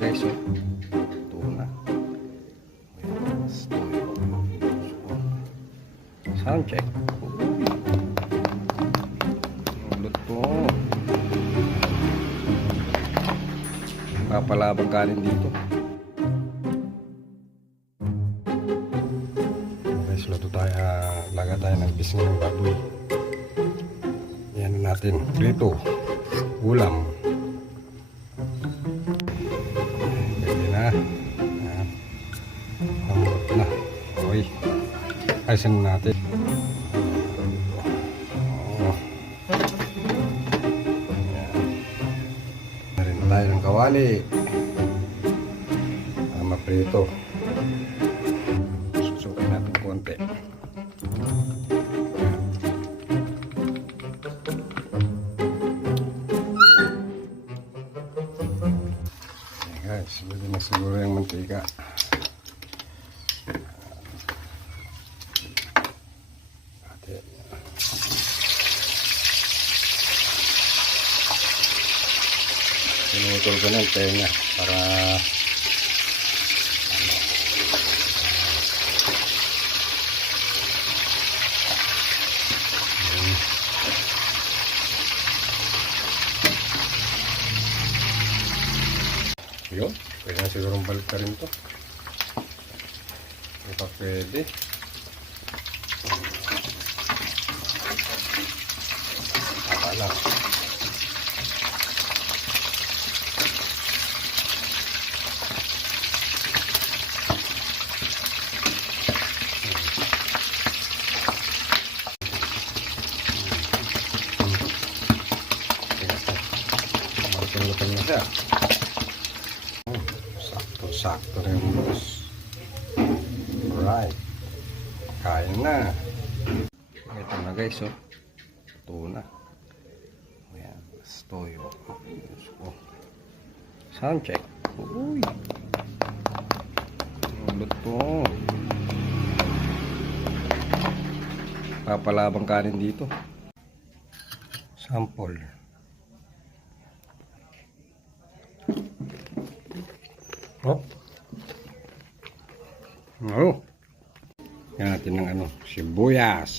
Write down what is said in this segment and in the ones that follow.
guys, oh. Tuna. Ayan, stoyo. Sound check. Ulot po. Papalabang kanin dito. Guys, luto tayo. Laga tayo ng pisngi ng baboy. Yan natin. Prito. Ulam. Pwede na. Hamot na. Okay. Ayusin natin. Oh. Narin tayo ng kawali. Maprito. Susukin natin konti. Guys, pwede na siguro yung mantika. Pinutol ko na yung tenga para yun, pwede na sigurong balik ka rin to. Hindi pa pwede. Akala. Matulutang na siya. Sakto rin boss. Alright. Kain na. Ito na guys, oh. Tuna. Ayan. Stoyo. Oh. Sound check. Uy. Ulot po. Papalabang kanin dito. Sample. Oh. Oh. Yan natin ng ano, sibuyas.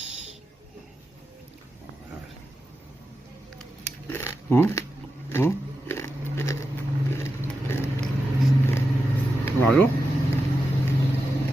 Ano?